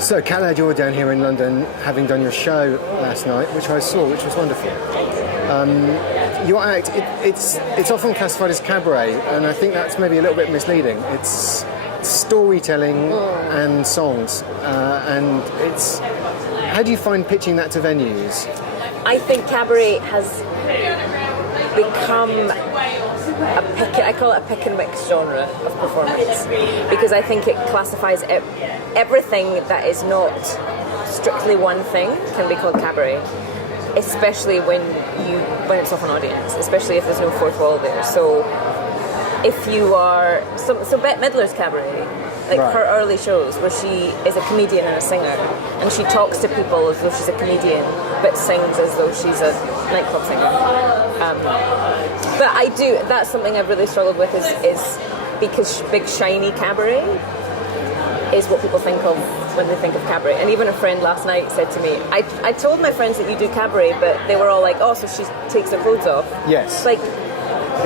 So, Cat, you're down here in London, having done your show last night, which I saw, which was wonderful. Your act, it's often classified as cabaret, and I think that's maybe a little bit misleading. It's storytelling and songs, and it's... How do you find pitching that to venues? I think cabaret has become I call it a pick and mix genre of performance, because I think it classifies everything that is not strictly one thing can be called cabaret, especially when it's off an audience, especially if there's no fourth wall there. So if you are so Bette Midler's cabaret, like right. Her early shows where she is a comedian and a singer, and she talks to people as though she's a comedian but sings as though she's a nightclub singer. But that's something I've really struggled with is because big shiny cabaret is what people think of when they think of cabaret. And even a friend last night said to me, I told my friends that you do cabaret, but they were all like, oh, so she takes her clothes off. Yes. Like,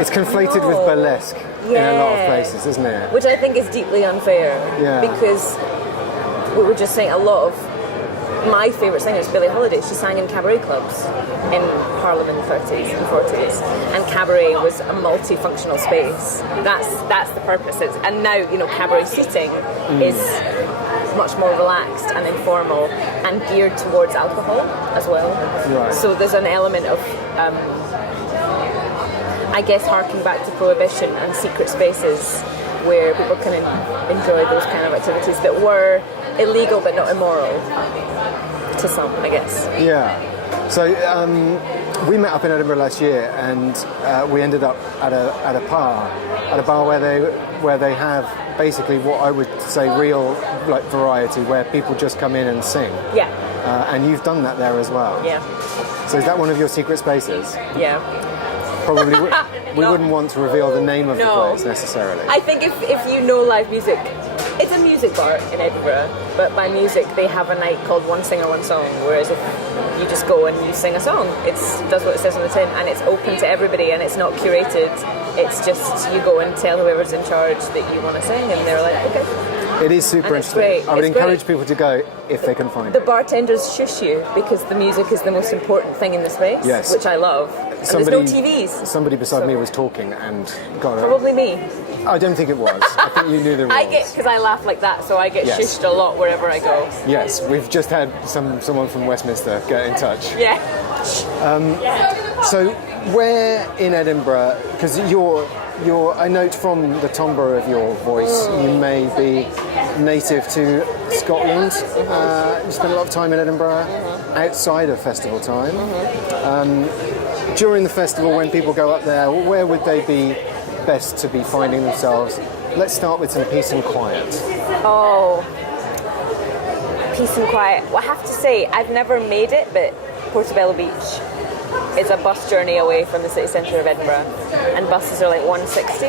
it's conflated with burlesque in a lot of places, isn't it? Which I think is deeply unfair. Yeah. Because we were just saying a lot of my favourite singer is Billie Holiday. She sang in cabaret clubs in Harlem in the 30s and 40s, and cabaret was a multifunctional space. That's the purpose. And now, cabaret seating is much more relaxed and informal and geared towards alcohol as well. Right. So there's an element of I guess harking back to prohibition and secret spaces where people can enjoy those kind of activities that were illegal but not immoral to some, I guess. Yeah. So we met up in Edinburgh last year, and we ended up at a bar where they have basically what I would say real like variety, where people just come in and sing. Yeah. And you've done that there as well. Yeah. So is that one of your secret spaces? Yeah. Probably we wouldn't want to reveal the name of the place necessarily. I think if you know live music, it's a music bar in Edinburgh, but by music they have a night called One Singer, One Song, whereas if you just go and you sing a song, it does what it says on the tin, and it's open to everybody, and it's not curated. It's just you go and tell whoever's in charge that you want to sing, and they're like, okay. It is super interesting. Great. I would encourage people to go if they can find it. The it. bartenders shush you because the music is the most important thing in the space, yes. Which I love. And there's no TVs. Somebody beside me was talking and got Probably me. I don't think it was. I think you knew the rules. Because I laugh like that, so I get shushed a lot wherever I go. Yes, we've just had someone from Westminster get in touch. Yeah. So where in Edinburgh, because I note from the timbre of your voice, you may be native to Scotland. You spend a lot of time in Edinburgh, outside of festival time. During the festival, when people go up there, where would they be best to be finding themselves? Let's start with some peace and quiet. Oh, peace and quiet. Well, I have to say, I've never made it, but Portobello Beach is a bus journey away from the city centre of Edinburgh, and buses are like 160,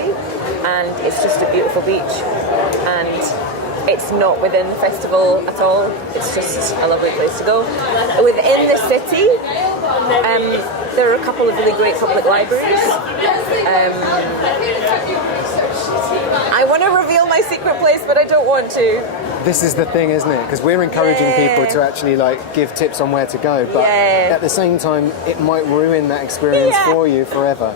and it's just a beautiful beach, and it's not within the festival at all. It's just a lovely place to go. Within the city, there are a couple of really great public libraries. I want to reveal my secret place, but I don't want to. This is the thing, isn't it? Because we're encouraging people to actually give tips on where to go, but at the same time, it might ruin that experience for you forever.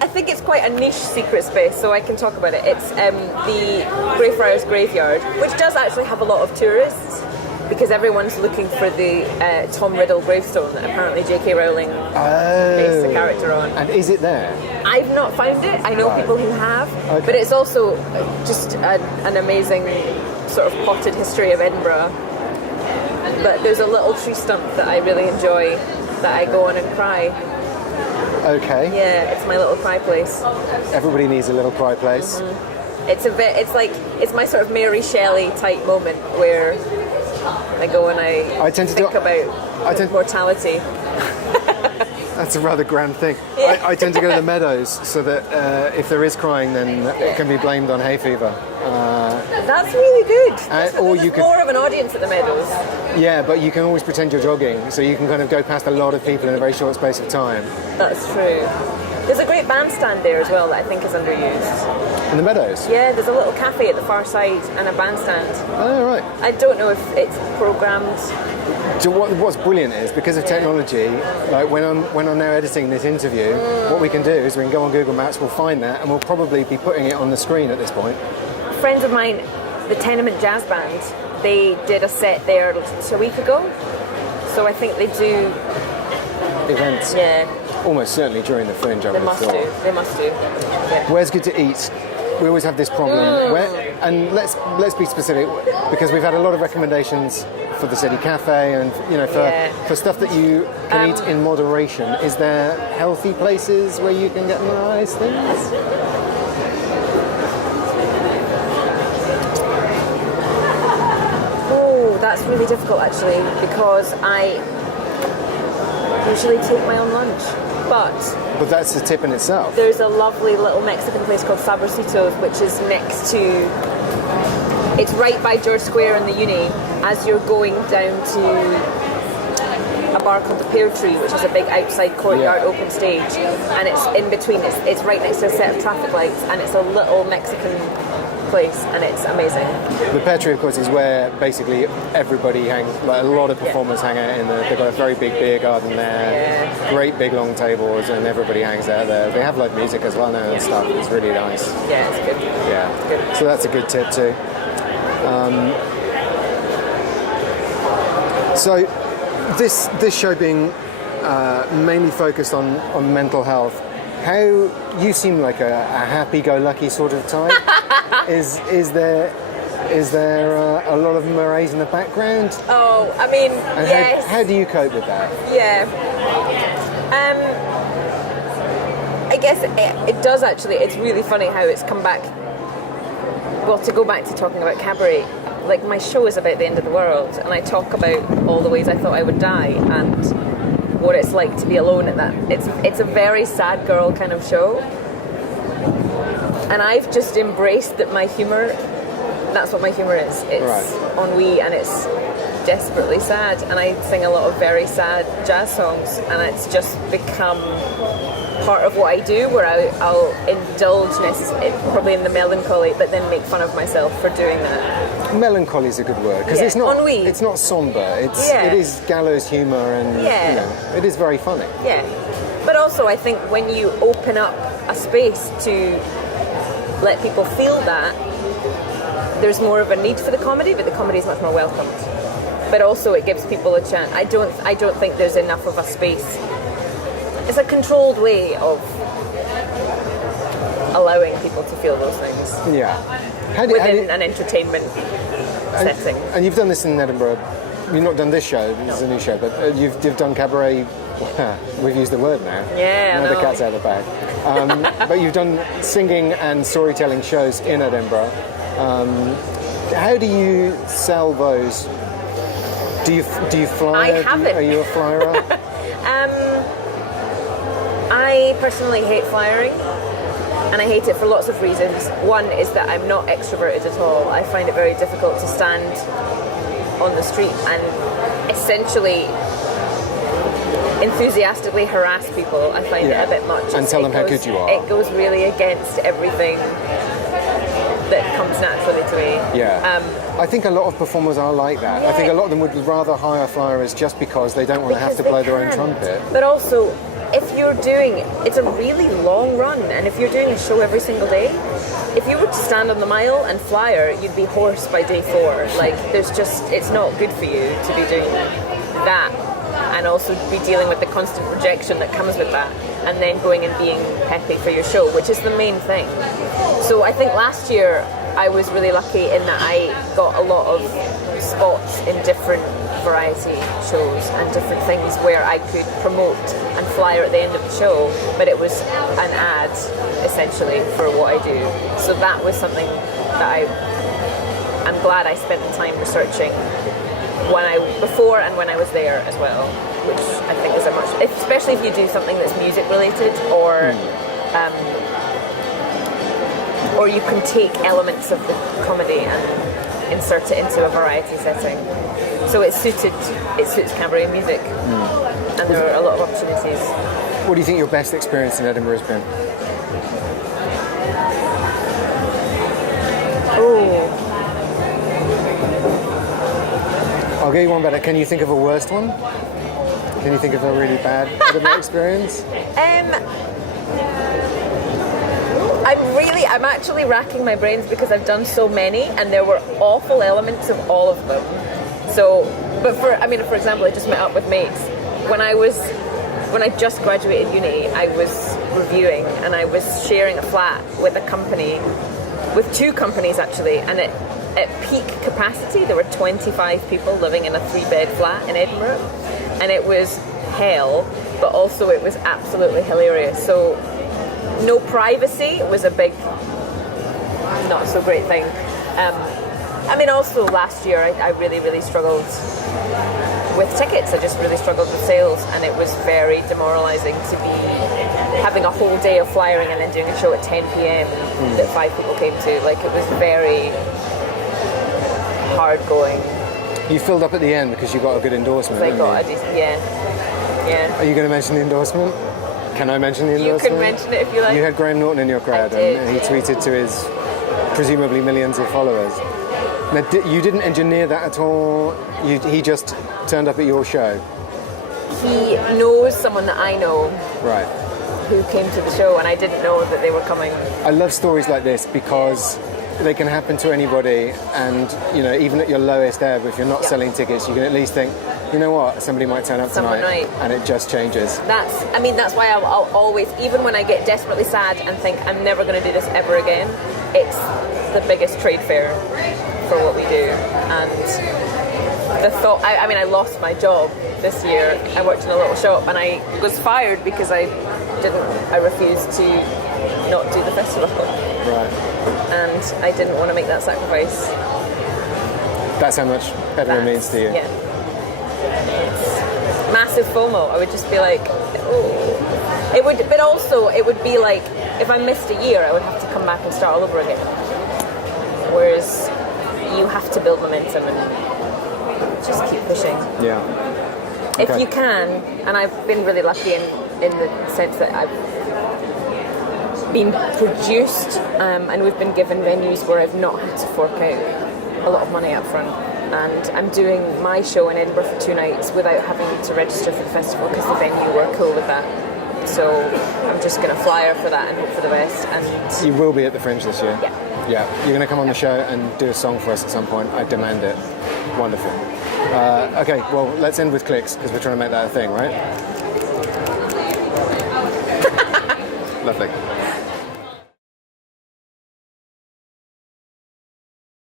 I think it's quite a niche secret space, so I can talk about it. It's the Greyfriars Graveyard, which does actually have a lot of tourists, because everyone's looking for the Tom Riddle gravestone that apparently J.K. Rowling based the character on. And is it there? I've not found it. I know people who have, but it's also just an amazing sort of potted history of Edinburgh. But there's a little tree stump that I really enjoy that I go on and cry. Okay. Yeah, it's my little cry place. Everybody needs a little cry place. Mm-hmm. It's my sort of Mary Shelley type moment where I go and I think about mortality. That's a rather grand thing. Yeah. I tend to go to the meadows so that if there is crying, then it can be blamed on hay fever. That's really good. Or you could more of an audience at the meadows. Yeah, but you can always pretend you're jogging, so you can kind of go past a lot of people in a very short space of time. That's true. There's a great bandstand there as well that I think is underused. In the meadows? Yeah, there's a little cafe at the far side and a bandstand. Oh, right. I don't know if it's programmed. So what's brilliant is, because of technology, like when I'm now editing this interview, what we can do is we can go on Google Maps, we'll find that, and we'll probably be putting it on the screen at this point. Friends of mine, the Tenement Jazz Band, they did a set there a week ago. So I think they do events. Yeah. Almost certainly during the Fringe, I would have thought. They must do. Yeah. Where's good to eat? We always have this problem. And let's be specific, because we've had a lot of recommendations for the City Cafe and for stuff that you can eat in moderation. Is there healthy places where you can get nice things? Oh, that's really difficult actually, because I usually take my own lunch. But that's the tip in itself. There's a lovely little Mexican place called Sabrositos, which is next to... It's right by George Square in the Uni, as you're going down to a bar called the Pear Tree, which is a big outside courtyard open stage. And it's in between, it's right next to a set of traffic lights, and it's a little Mexican place, and it's amazing. The Pear Tree, of course, is where basically everybody hangs, like a lot of performers hang out they've got a very big beer garden there, great big long tables, and everybody hangs out there. They have live music as well now and stuff. It's really nice. Yeah, it's good. Yeah, it's good. So that's a good tip too. So this show being mainly focused on mental health, how you seem like a happy-go-lucky sort of type. Is there a lot of maraes in the background? Oh, I mean, yes. How do you cope with that? Yeah. I guess it does actually. It's really funny how it's come back. Well, to go back to talking about cabaret, like my show is about the end of the world, and I talk about all the ways I thought I would die and what it's like to be alone at that. It's a very sad girl kind of show. And I've just embraced that my humour, that's what my humour is. It's ennui and it's desperately sad. And I sing a lot of very sad jazz songs, and it's just become part of what I do, where I'll indulge probably in the melancholy, but then make fun of myself for doing that. Melancholy is a good word, because it's not ennui. It's not somber. It is gallows humour, and it is very funny. Yeah, but also I think when you open up a space to let people feel that, there's more of a need for the comedy, but the comedy is much more welcomed. But also it gives people a chance. I don't think there's enough of a space. It's a controlled way of allowing people to feel those things. Yeah. Within an entertainment setting. And you've done this in Edinburgh. You've not done this show. This is a new show, but you've done cabaret. We've used the word now. Yeah. Now the cat's out of the bag. But you've done singing and storytelling shows in Edinburgh. How do you sell those? Do you fly? I haven't. Are you a flyer? I personally hate flyering, and I hate it for lots of reasons. One is that I'm not extroverted at all. I find it very difficult to stand on the street and essentially enthusiastically harass people. I find it a bit much. And tell them how good you are. It goes really against everything that comes naturally to me. Yeah. I think a lot of performers are like that. Yeah. I think a lot of them would rather hire flyers just because they don't want to have to blow their own trumpet. But also, if you're doing, it's a really long run, and if you're doing a show every single day, if you were to stand on the mile and flyer, you'd be hoarse by day 4. Like, it's not good for you to be doing that, and also be dealing with the constant rejection that comes with that, and then going and being peppy for your show, which is the main thing. So I think last year I was really lucky in that I got a lot of spots in different variety shows and different things where I could promote and flyer at the end of the show, but it was an ad essentially for what I do. So that was something that I'm glad I spent the time researching before and when I was there as well, which I think is especially if you do something that's music related, or you can take elements of the comedy and insert it into a variety setting. So it suits cabaret music, and there are a lot of opportunities. What do you think your best experience in Edinburgh has been? I'll get you one better. Can you think of a worst one? Can you think of a really bad Edinburgh experience? I'm actually racking my brains because I've done so many, and there were awful elements of all of them. So, for example, I just met up with mates. When I just graduated uni, I was reviewing, and I was sharing a flat with a company, with two companies actually, and at peak capacity there were 25 people living in a 3-bed flat in Edinburgh, and it was hell, but also it was absolutely hilarious. So no privacy was a big, not so great thing. Also last year I really, really struggled with tickets. I just really struggled with sales, and it was very demoralising to be having a whole day of flyering and then doing a show at 10 p.m. that 5 people came to. Like, it was very hard going. You filled up at the end because you got a good endorsement. Yeah. Are you going to mention the endorsement? Can I mention the endorsement? You can mention it if you like. You had Graham Norton in your crowd, and he tweeted to his presumably millions of followers. Now, you didn't engineer that at all? He just turned up at your show? He knows someone that I know. Right. Who came to the show, and I didn't know that they were coming. I love stories like this because they can happen to anybody, and even at your lowest ebb, if you're not selling tickets, you can at least think, you know what, somebody might turn up tonight, and it just changes. That's why I'll always, even when I get desperately sad and think I'm never going to do this ever again, it's the biggest trade fair for what we do. And the thought, I lost my job this year. I worked in a little shop, and I was fired because I refused to not do the festival. Right. And I didn't want to make that sacrifice. That's how much Edinburgh means to you. Yeah. It's massive FOMO. I would just be like, oh. It would be like, if I missed a year, I would have to come back and start all over again. Whereas you have to build momentum and just keep pushing. Yeah. Okay. If you can, and I've been really lucky in the sense that I've been produced, and we've been given venues where I've not had to fork out a lot of money up front. And I'm doing my show in Edinburgh for 2 nights without having to register for the festival because the venue were cool with that. So I'm just going to flyer for that and hope for the best. And you will be at the Fringe this year? Yeah. You're going to come on the show and do a song for us at some point. I demand it. Wonderful. Okay, well, let's end with clicks because we're trying to make that a thing, right? Lovely.